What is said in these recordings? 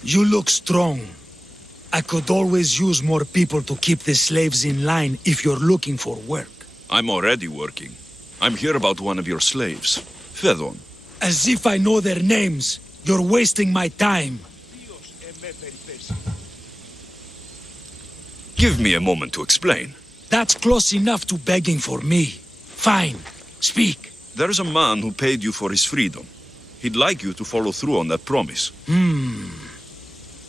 You look strong. I could always use more people to keep the slaves in line if you're looking for work. I'm already working. I'm here about one of your slaves, Phedon. As if I know their names. You're wasting my time. Give me a moment to explain. That's close enough to begging for me. Fine. Speak. There's a man who paid you for his freedom. He'd like you to follow through on that promise.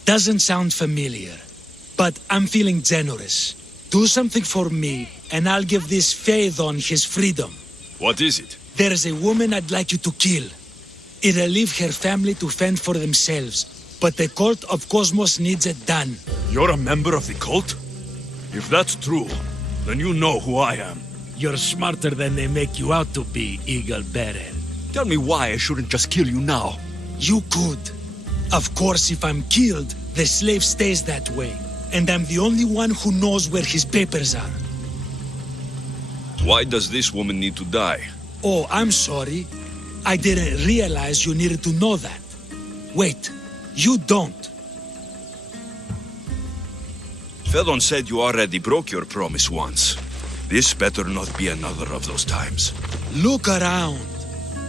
Doesn't sound familiar. But I'm feeling generous. Do something for me, and I'll give this Phaethon his freedom. What is it? There's a woman I'd like you to kill. It'll leave her family to fend for themselves. But the cult of Cosmos needs it done. You're a member of the cult? If that's true, then you know who I am. You're smarter than they make you out to be, Eagle Bearer. Tell me why I shouldn't just kill you now. You could. Of course, if I'm killed, the slave stays that way. And I'm the only one who knows where his papers are. Why does this woman need to die? Oh, I'm sorry. I didn't realize you needed to know that. Wait, you don't. Phaethon said you already broke your promise once. This better not be another of those times. Look around.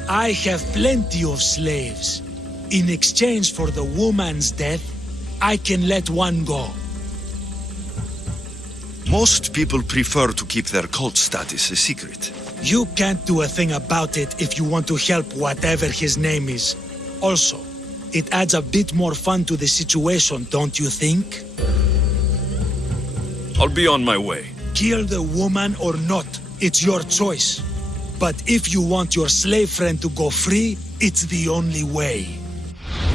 I have plenty of slaves. In exchange for the woman's death, I can let one go. Most people prefer to keep their cult status a secret. You can't do a thing about it if you want to help whatever his name is. Also, it adds a bit more fun to the situation, don't you think? I'll be on my way. Kill the woman or not, it's your choice. But if you want your slave friend to go free, it's the only way.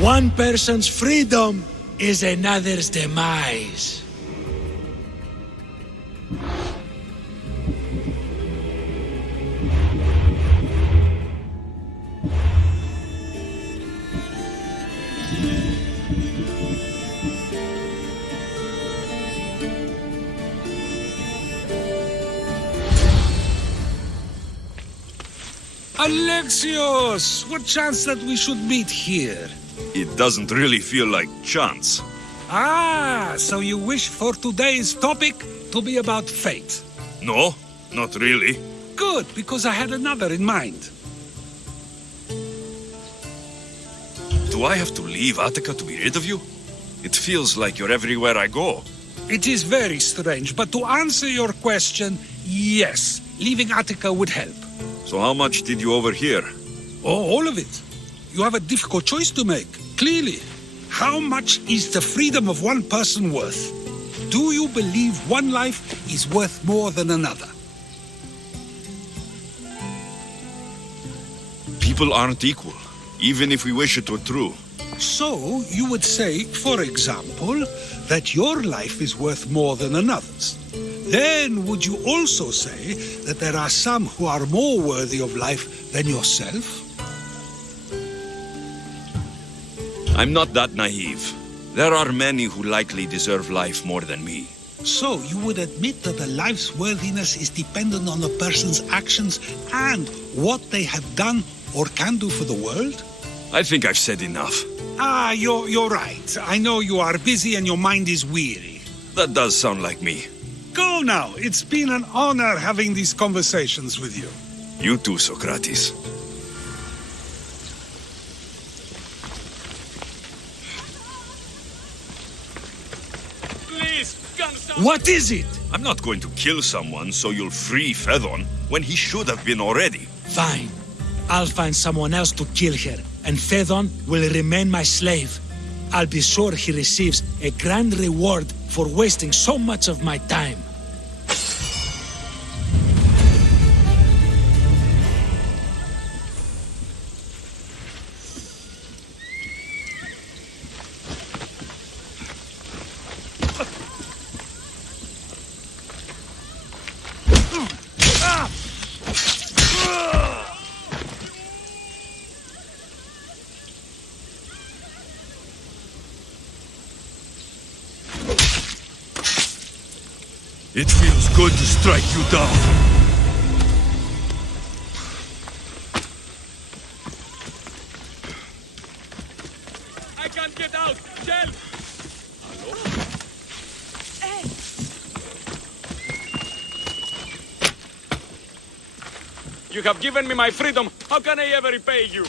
One person's freedom is another's demise. Alexios! What chance that we should meet here? It doesn't really feel like chance. Ah, so you wish for today's topic to be about fate? No, not really. Good, because I had another in mind. Do I have to leave Attica to be rid of you? It feels like you're everywhere I go. It is very strange, but to answer your question, yes, leaving Attica would help. So how much did you overhear? Oh, all of it. You have a difficult choice to make, clearly. How much is the freedom of one person worth? Do you believe one life is worth more than another? People aren't equal, even if we wish it were true. So, you would say, for example, that your life is worth more than another's. Then would you also say that there are some who are more worthy of life than yourself? I'm not that naive. There are many who likely deserve life more than me. So you would admit that a life's worthiness is dependent on a person's actions and what they have done or can do for the world? I think I've said enough. Ah, you're right. I know you are busy and your mind is weary. That does sound like me. Go now. It's been an honor having these conversations with you. You too, Socrates. What is it? I'm not going to kill someone so you'll free Phaethon when he should have been already. Fine. I'll find someone else to kill her, and Phaethon will remain my slave. I'll be sure he receives a grand reward for wasting so much of my time. It feels good to strike you down. I can't get out! Help! You have given me my freedom. How can I ever repay you?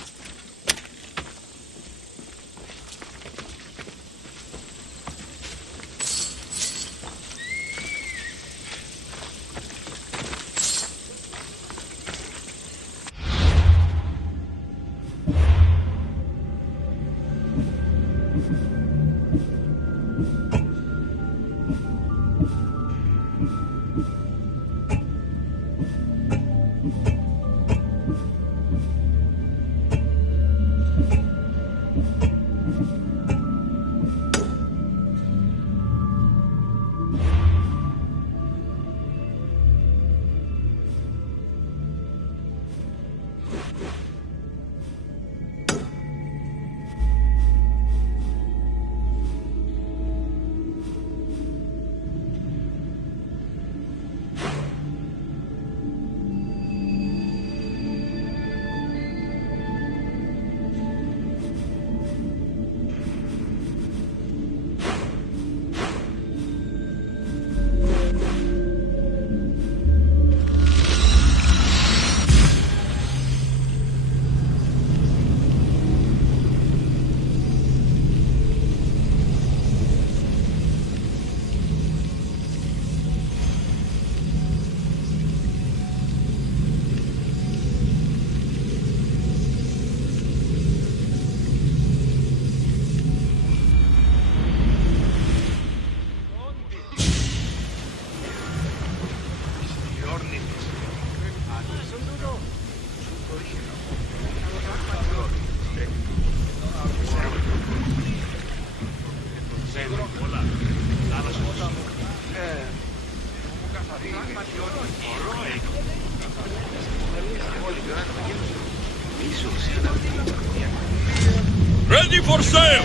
Ready for sail!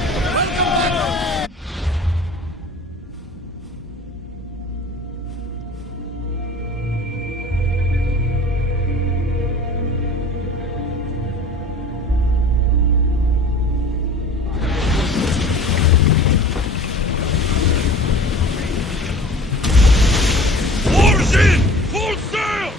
Oars in! Full sail!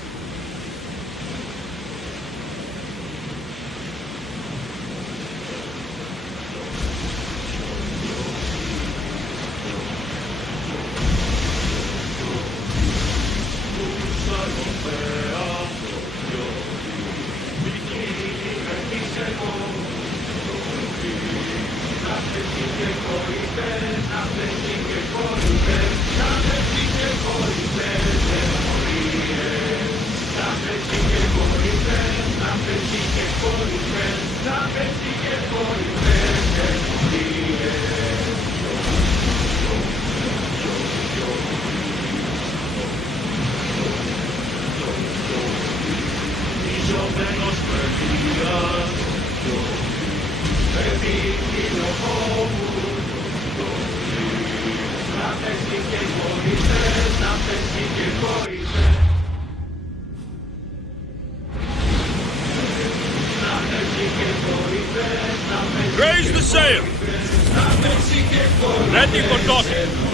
Raise the sail! Ready for docking!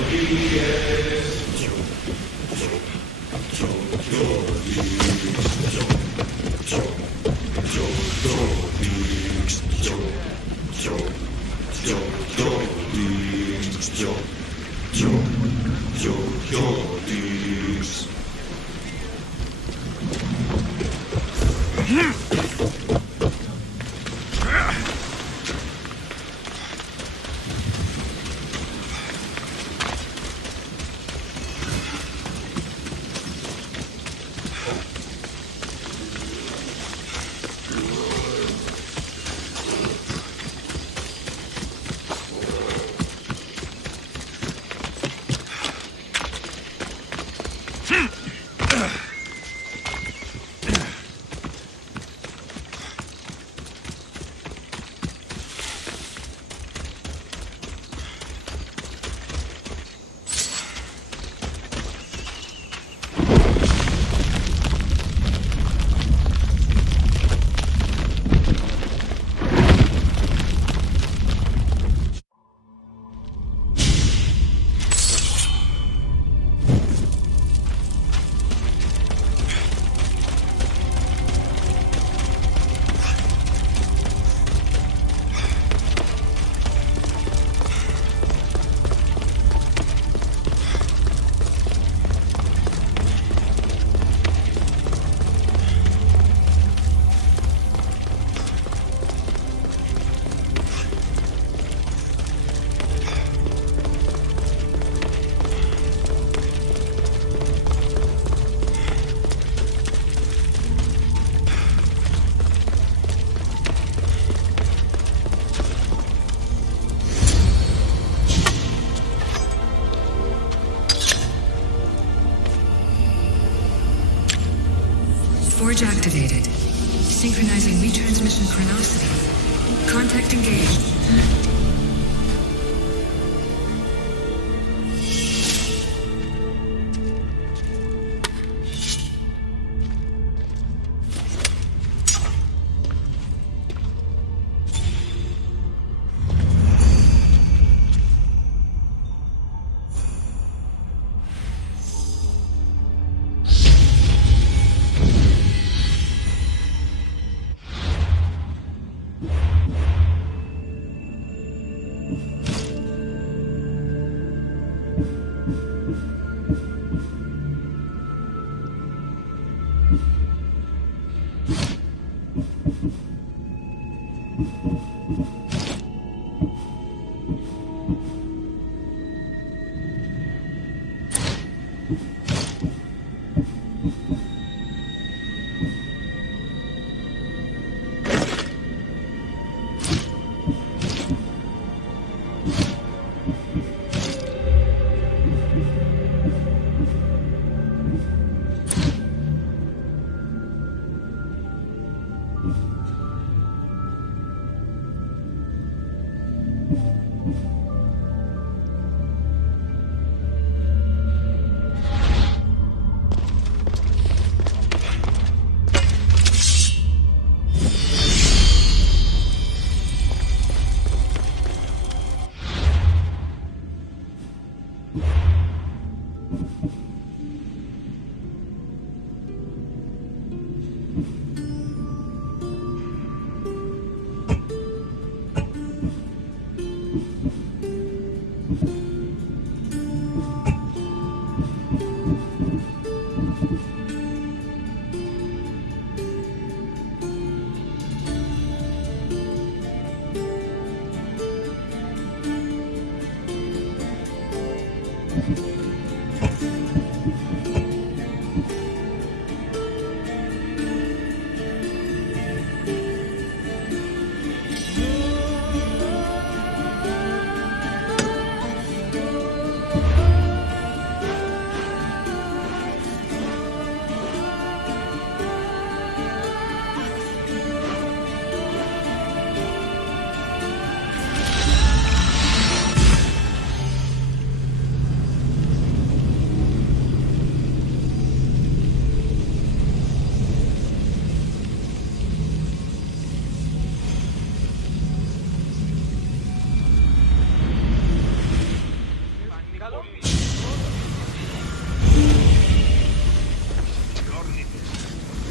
Bridge activated. Synchronizing retransmission chronicity. Contact engaged.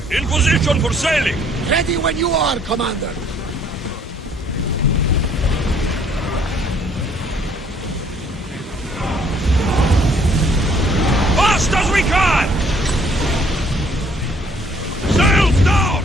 In position for sailing! Ready when you are, Commander! Fast as we can! Sails down!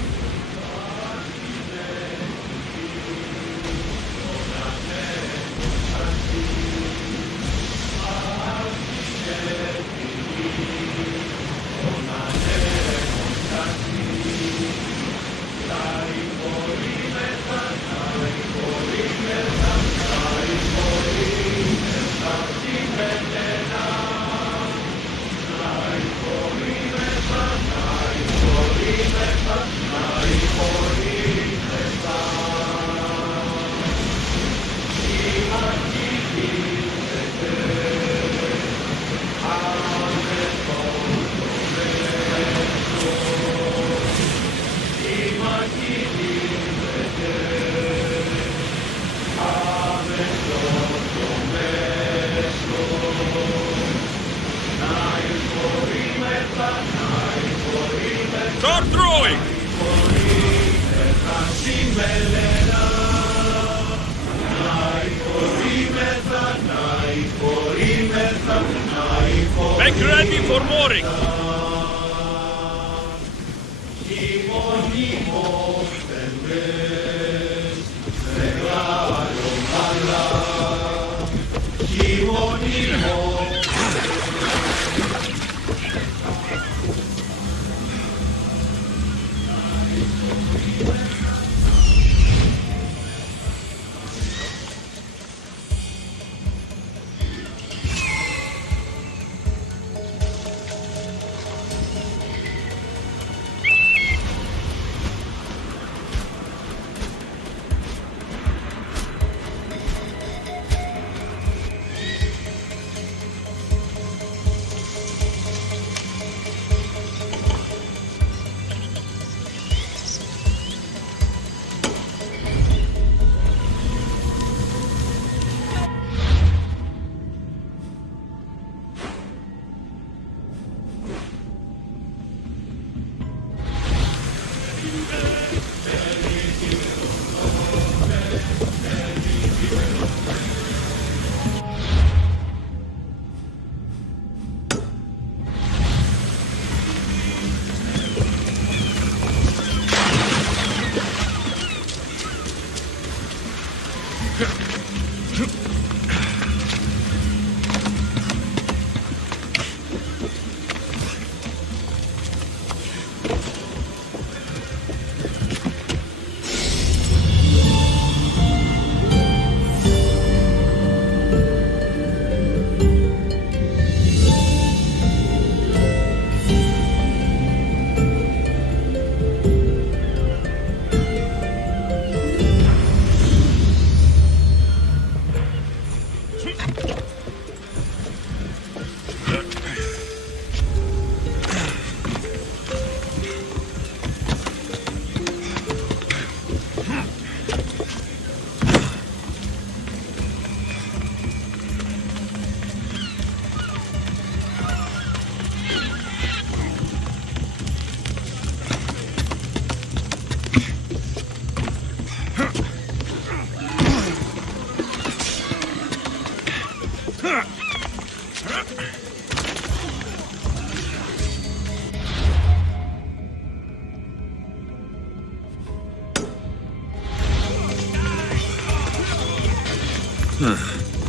Start throwing! Make ready for mooring!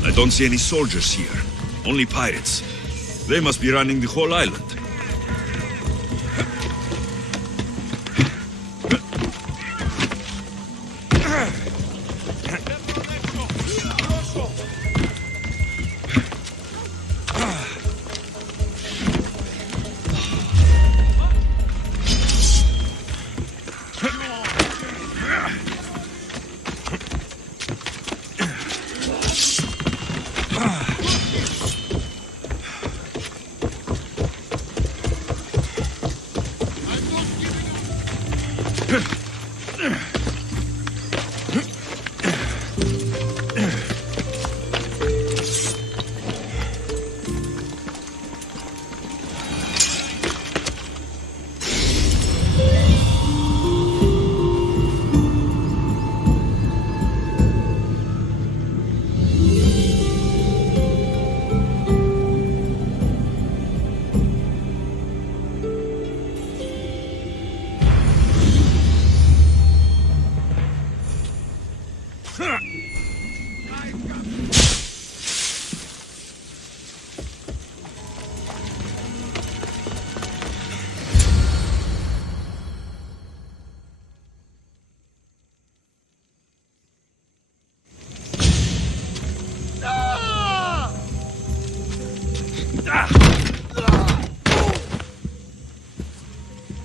I don't see any soldiers here. Only pirates. They must be running the whole island.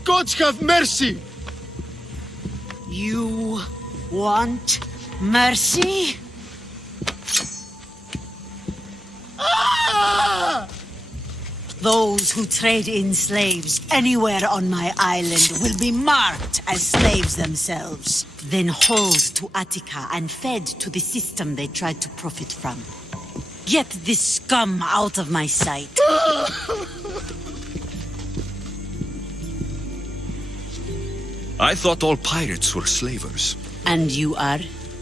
Gods have mercy! You want mercy? Those who trade in slaves anywhere on my island will be marked as slaves themselves, then hauled to Attica and fed to the system they tried to profit from. Get this scum out of my sight. I thought all pirates were slavers. And you are?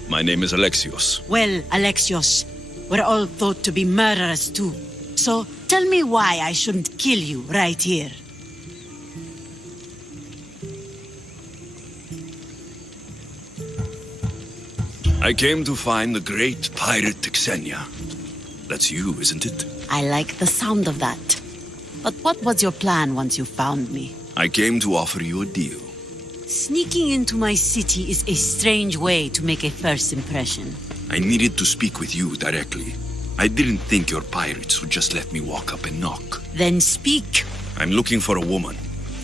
My name is Alexios. Well, Alexios, we're all thought to be murderers too. So tell me why I shouldn't kill you right here. I came to find the great pirate Xenia. That's you, isn't it? I like the sound of that. But what was your plan once you found me? I came to offer you a deal. Sneaking into my city is a strange way to make a first impression. I needed to speak with you directly. I didn't think your pirates would just let me walk up and knock. Then speak. I'm looking for a woman.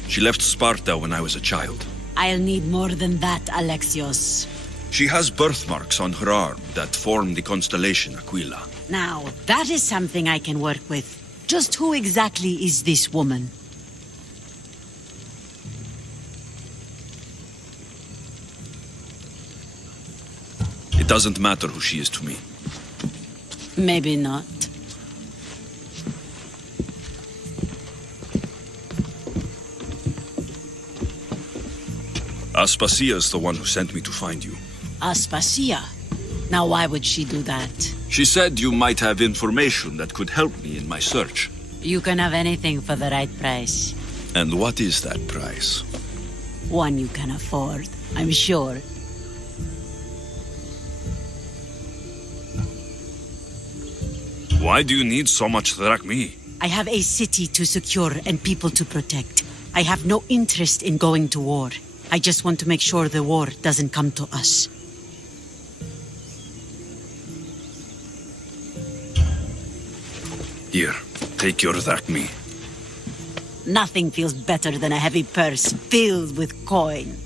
She left Sparta when I was a child. I'll need more than that, Alexios. She has birthmarks on her arm that form the constellation Aquila. Now, that is something I can work with. Just who exactly is this woman? It doesn't matter who she is to me. Maybe not. Aspasia is the one who sent me to find you. Aspasia? Now why would she do that? She said you might have information that could help me in my search. You can have anything for the right price. And what is that price? One you can afford, I'm sure. Why do you need so much drachmi? I have a city to secure and people to protect. I have no interest in going to war. I just want to make sure the war doesn't come to us. Here, take your drachmi. Nothing feels better than a heavy purse filled with coin.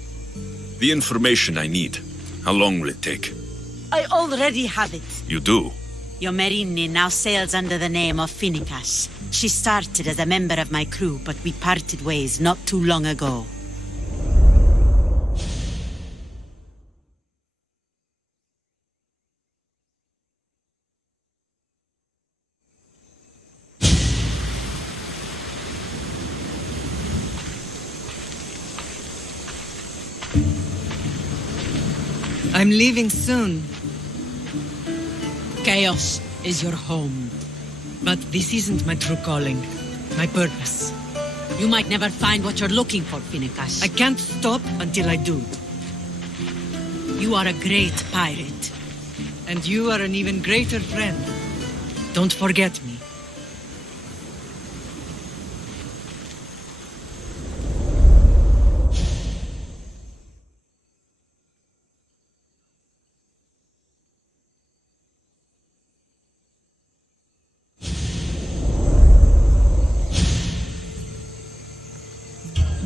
The information I need. How long will it take? I already have it. You do? Your Merini now sails under the name of Phoenicas. She started as a member of my crew, but we parted ways not too long ago. I'm leaving soon. Chaos is your home. But this isn't my true calling. My purpose. You might never find what you're looking for, Phoenicas. I can't stop until I do. You are a great pirate. And you are an even greater friend. Don't forget me.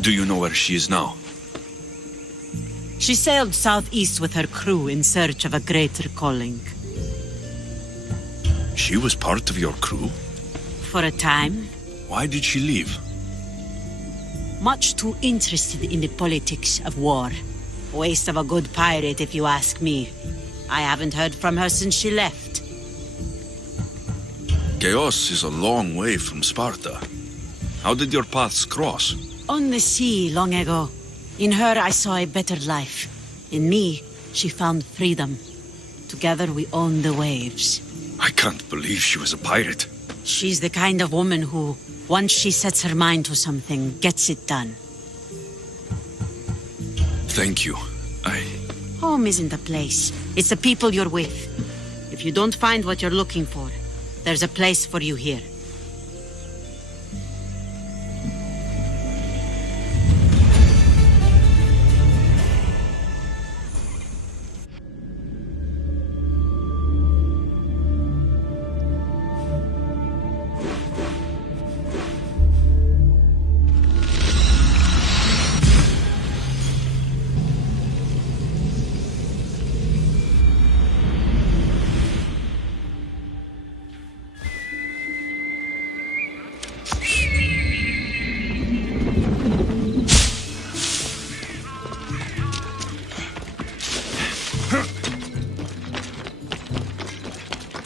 Do you know where she is now? She sailed southeast with her crew in search of a greater calling. She was part of your crew? For a time. Why did she leave? Much too interested in the politics of war. Waste of a good pirate, if you ask me. I haven't heard from her since she left. Chaos is a long way from Sparta. How did your paths cross? On the sea, long ago. In her, I saw a better life. In me, she found freedom. Together, we own the waves. I can't believe she was a pirate. She's the kind of woman who, once she sets her mind to something, gets it done. Thank you. Home isn't a place. It's the people you're with. If you don't find what you're looking for, there's a place for you here.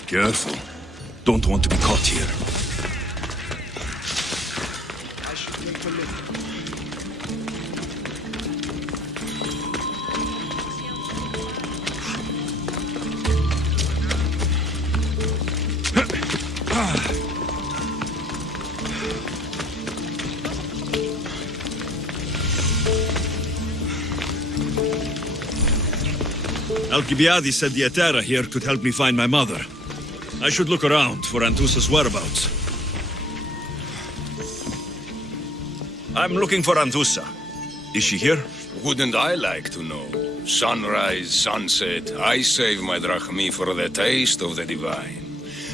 Careful. Don't want to be caught here. Alcibiades said the Atera here could help me find my mother. I should look around for Anthusa's whereabouts. I'm looking for Anthusa. Is she here? Wouldn't I like to know? Sunrise, sunset, I save my drachmi for the taste of the divine.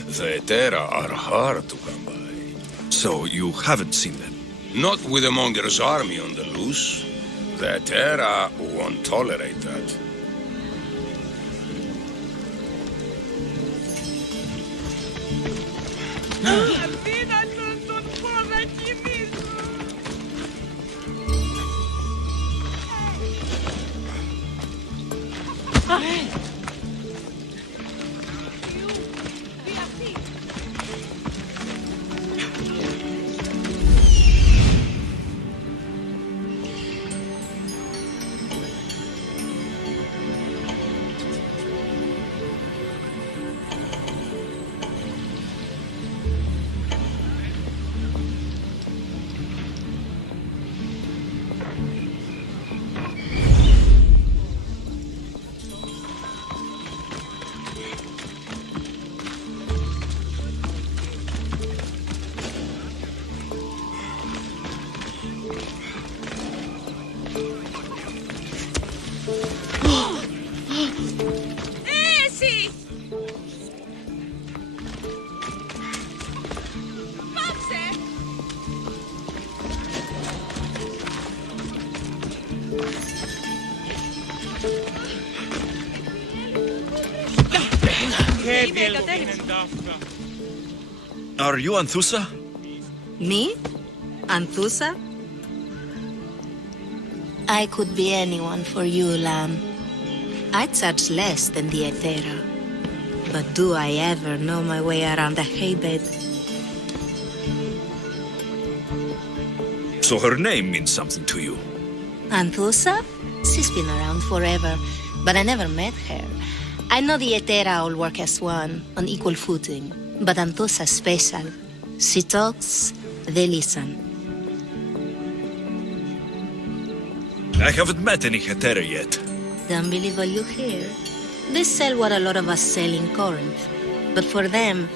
The Atera are hard to come by. So you haven't seen them? Not with a monger's army on the loose. The Atera won't tolerate that. Are you Anthusa? Me? Anthusa? I could be anyone for you, lamb. I charge less than the Aethera. But do I ever know my way around a haybed? So her name means something to you? Anthusa? She's been around forever, but I never met her. I know the Aethera all work as one, on equal footing. But Anthusa's special. She talks, they listen. I haven't met any Hetera yet. Don't believe what you hear. They sell what a lot of us sell in Corinth. But for them,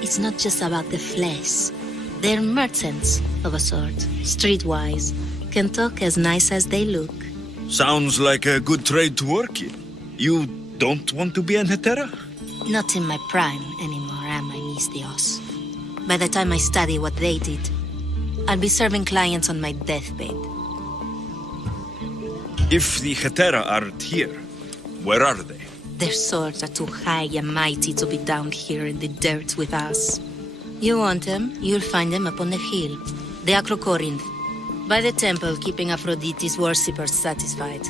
it's not just about the flesh. They're merchants of a sort, streetwise. Can talk as nice as they look. Sounds like a good trade to work in. You don't want to be an Hetera? Not in my prime anymore, am I, Mystios? By the time I study what they did, I'll be serving clients on my deathbed. If the Hetera aren't here, where are they? Their swords are too high and mighty to be down here in the dirt with us. You want them, you'll find them up on the hill. The Acrocorinth. By the temple, keeping Aphrodite's worshippers satisfied.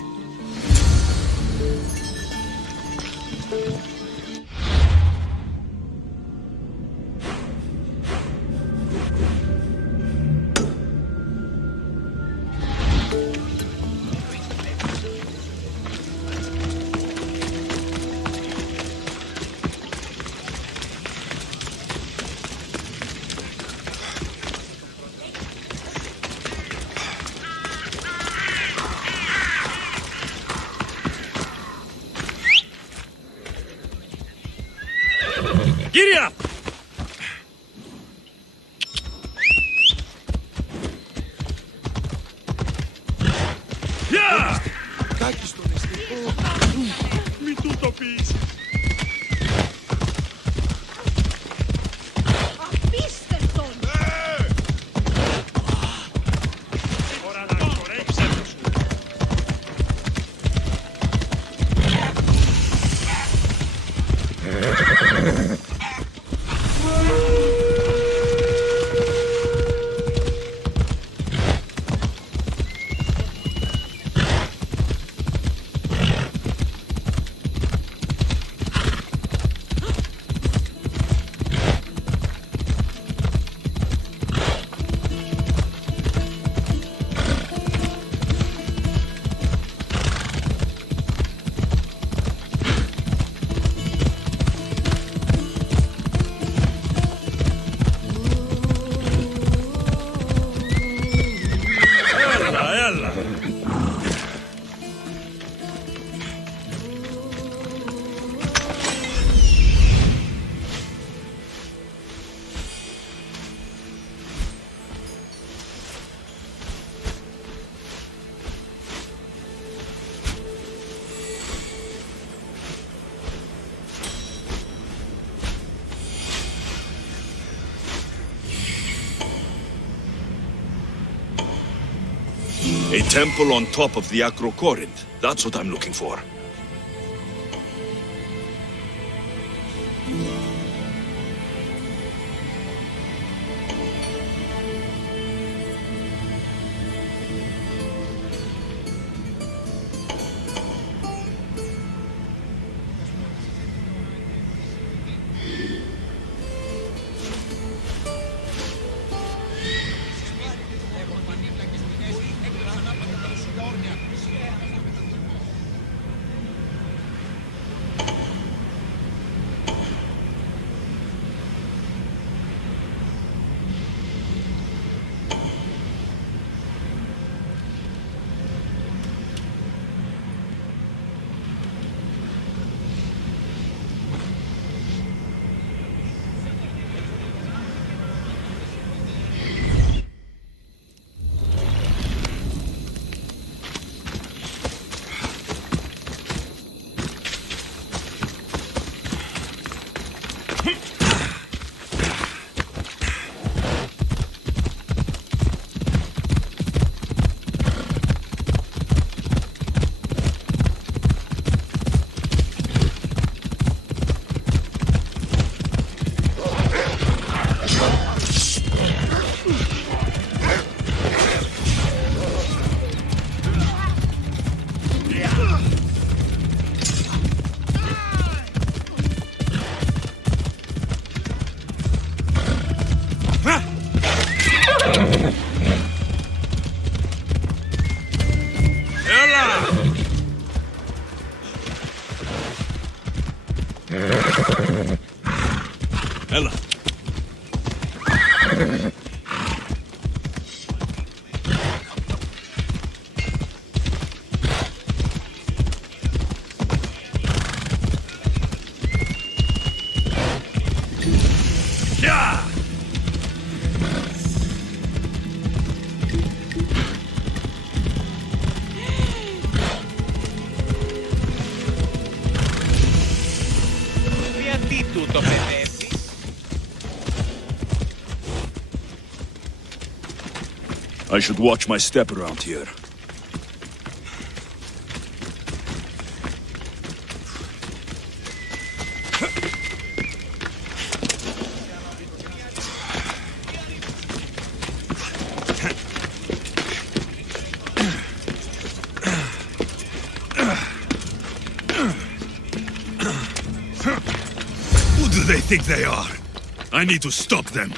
Giddy up! Yeah! Mi tutto pis. A temple on top of the Acrocorinth. That's what I'm looking for. Ella. I should watch my step around here. Who do they think they are? I need to stop them.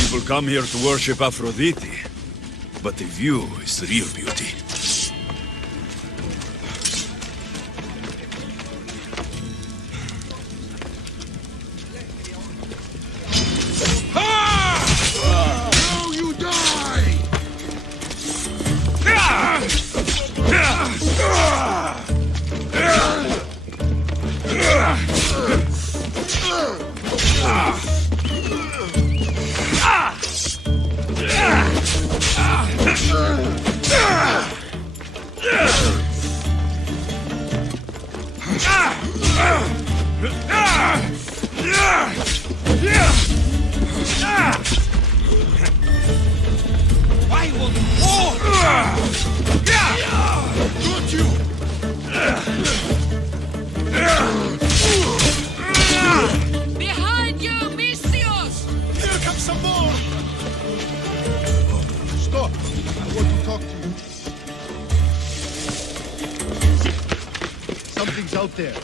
People come here to worship Aphrodite, but the view is the real beauty. Now you die! I will war! Got you! Behind you, Misthios! Here comes some more! Stop! I want to talk to you. Something's out there.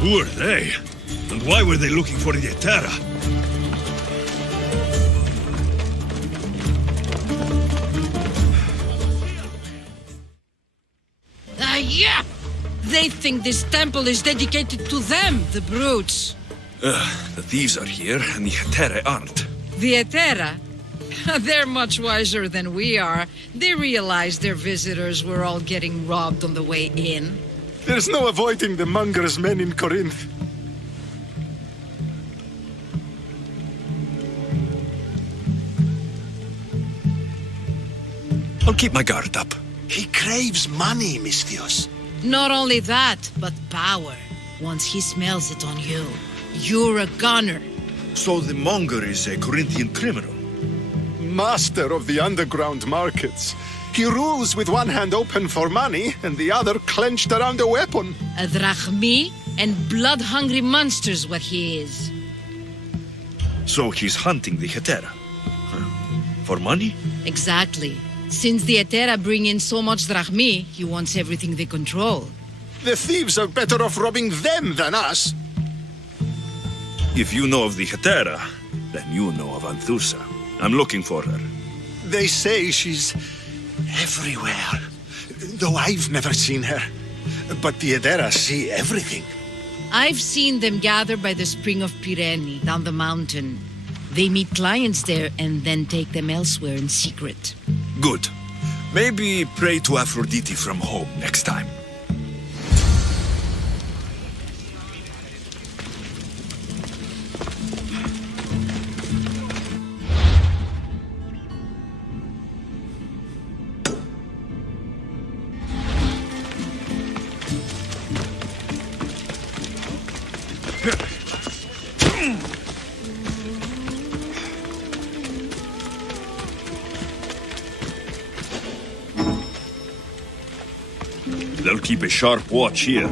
Who are they? And why were they looking for the Terra? Yeah! They think this temple is dedicated to them, the brutes. The thieves are here, and the Terra aren't. The Etera? They're much wiser than we are. They realized their visitors were all getting robbed on the way in. There's no avoiding the monger's men in Corinth. I'll keep my guard up. He craves money, Misthios. Not only that, but power. Once he smells it on you, you're a gunner. So the monger is a Corinthian criminal? Master of the underground markets. He rules with one hand open for money and the other clenched around a weapon. A drachmi and blood-hungry monster's what he is. So he's hunting the Hetera. For money? Exactly. Since the Hetera bring in so much drachmi, he wants everything they control. The thieves are better off robbing them than us. If you know of the Hetera, then you know of Anthusa. I'm looking for her. They say she's everywhere, though I've never seen her. But the Edera see everything. I've seen them gather by the spring of Pirene, down the mountain. They meet clients there and then take them elsewhere in secret. Good. Maybe pray to Aphrodite from home next time. They'll keep a sharp watch here.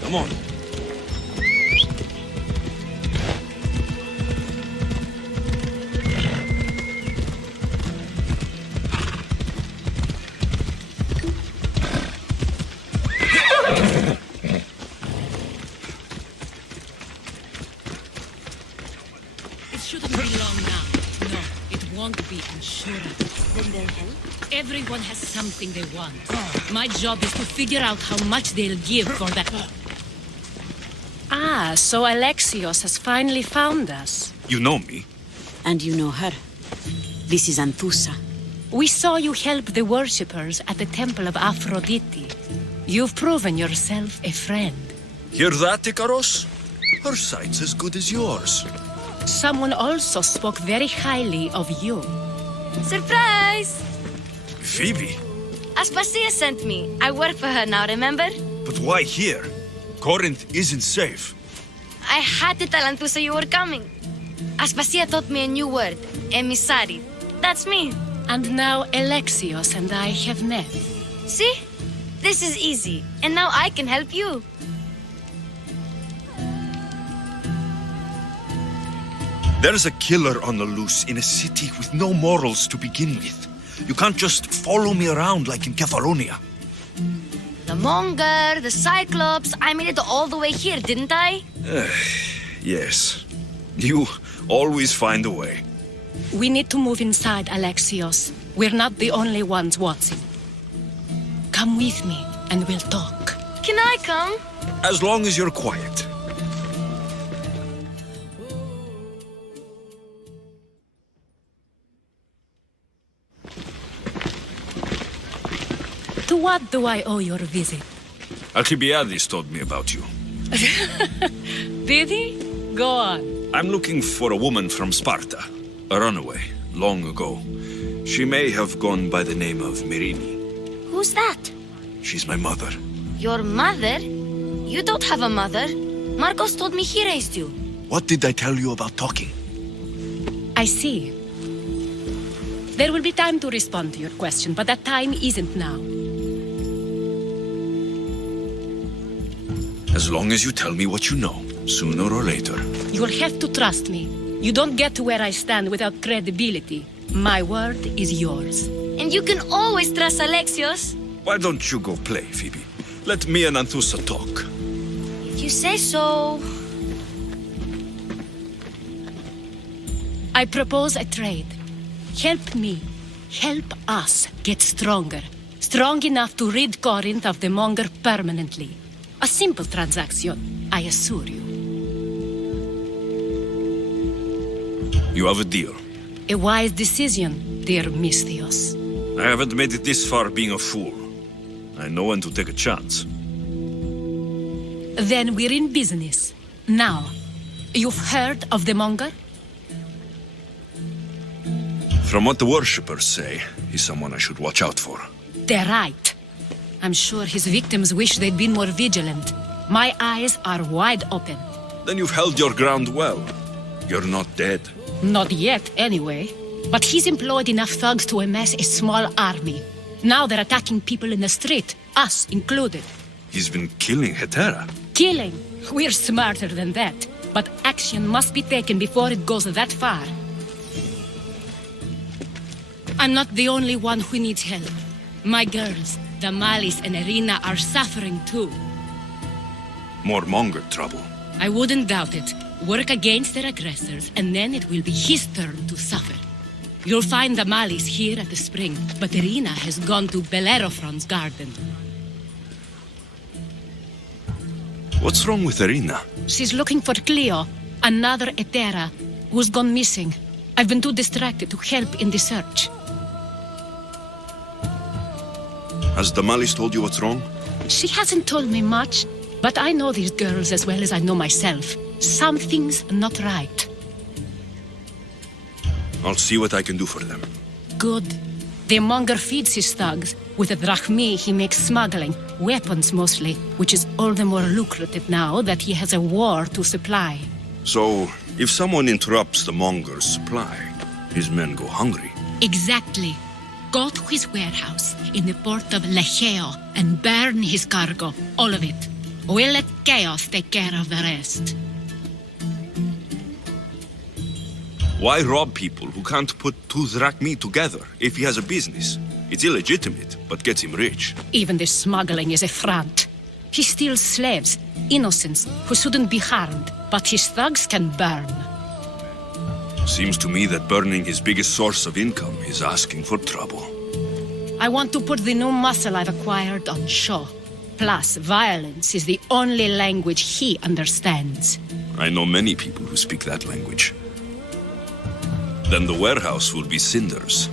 Come on. Everyone has something they want. My job is to figure out how much they'll give for that. Ah, so Alexios has finally found us. You know me. And you know her. This is Anthusa. We saw you help the worshippers at the temple of Aphrodite. You've proven yourself a friend. Hear that, Ikaros? Her sight's as good as yours. Someone also spoke very highly of you. Surprise! Phoebe? Aspasia sent me. I work for her now, remember? But why here? Corinth isn't safe. I had to tell Anthusa you were coming. Aspasia taught me a new word, emissary. That's me. And now Alexios and I have met. See? This is easy. And now I can help you. There's a killer on the loose in a city with no morals to begin with. You can't just follow me around like in Kepharonia. The Monger, the Cyclops, I made it all the way here, didn't I? Yes. You always find a way. We need to move inside, Alexios. We're not the only ones watching. Come with me, and we'll talk. Can I come? As long as you're quiet. To what do I owe your visit? Alcibiades told me about you. Did he? Go on. I'm looking for a woman from Sparta. A runaway, long ago. She may have gone by the name of Myrine. Who's that? She's my mother. Your mother? You don't have a mother. Marcos told me he raised you. What did I tell you about talking? I see. There will be time to respond to your question, but that time isn't now. As long as you tell me what you know, sooner or later. You'll have to trust me. You don't get to where I stand without credibility. My word is yours. And you can always trust Alexios. Why don't you go play, Phoebe? Let me and Anthusa talk. If you say so. I propose a trade. Help me. Help us get stronger. Strong enough to rid Corinth of the Monger permanently. A simple transaction, I assure you. You have a deal. A wise decision, dear Misthios. I haven't made it this far being a fool. I know when to take a chance. Then we're in business. Now, you've heard of the Monger? From what the worshippers say, he's someone I should watch out for. They're right. I'm sure his victims wish they'd been more vigilant. My eyes are wide open. Then you've held your ground well. You're not dead. Not yet, anyway. But he's employed enough thugs to amass a small army. Now they're attacking people in the street, us included. He's been killing Hetera. Killing? We're smarter than that. But action must be taken before it goes that far. I'm not the only one who needs help. My girls, Damalis and Irina, are suffering too. More Monger trouble. I wouldn't doubt it. Work against their aggressors, and then it will be his turn to suffer. You'll find Damalis here at the spring, but Irina has gone to Bellerophon's garden. What's wrong with Irina? She's looking for Cleo, another Hetera, who's gone missing. I've been too distracted to help in the search. Has Damalis told you what's wrong? She hasn't told me much, but I know these girls as well as I know myself. Something's not right. I'll see what I can do for them. Good. The monger feeds his thugs. With the drachmi, he makes smuggling, weapons mostly, which is all the more lucrative now that he has a war to supply. So, if someone interrupts the monger's supply, his men go hungry. Exactly. Go to his warehouse in the port of Lecheo and burn his cargo, all of it. We'll let chaos take care of the rest. Why rob people who can't put 2 drachmi together if he has a business? It's illegitimate, but gets him rich. Even the smuggling is a front. He steals slaves, innocents, who shouldn't be harmed, but his thugs can burn. Seems to me that burning his biggest source of income is asking for trouble. I want to put the new muscle I've acquired on show. Plus, violence is the only language he understands. I know many people who speak that language. Then the warehouse will be cinders.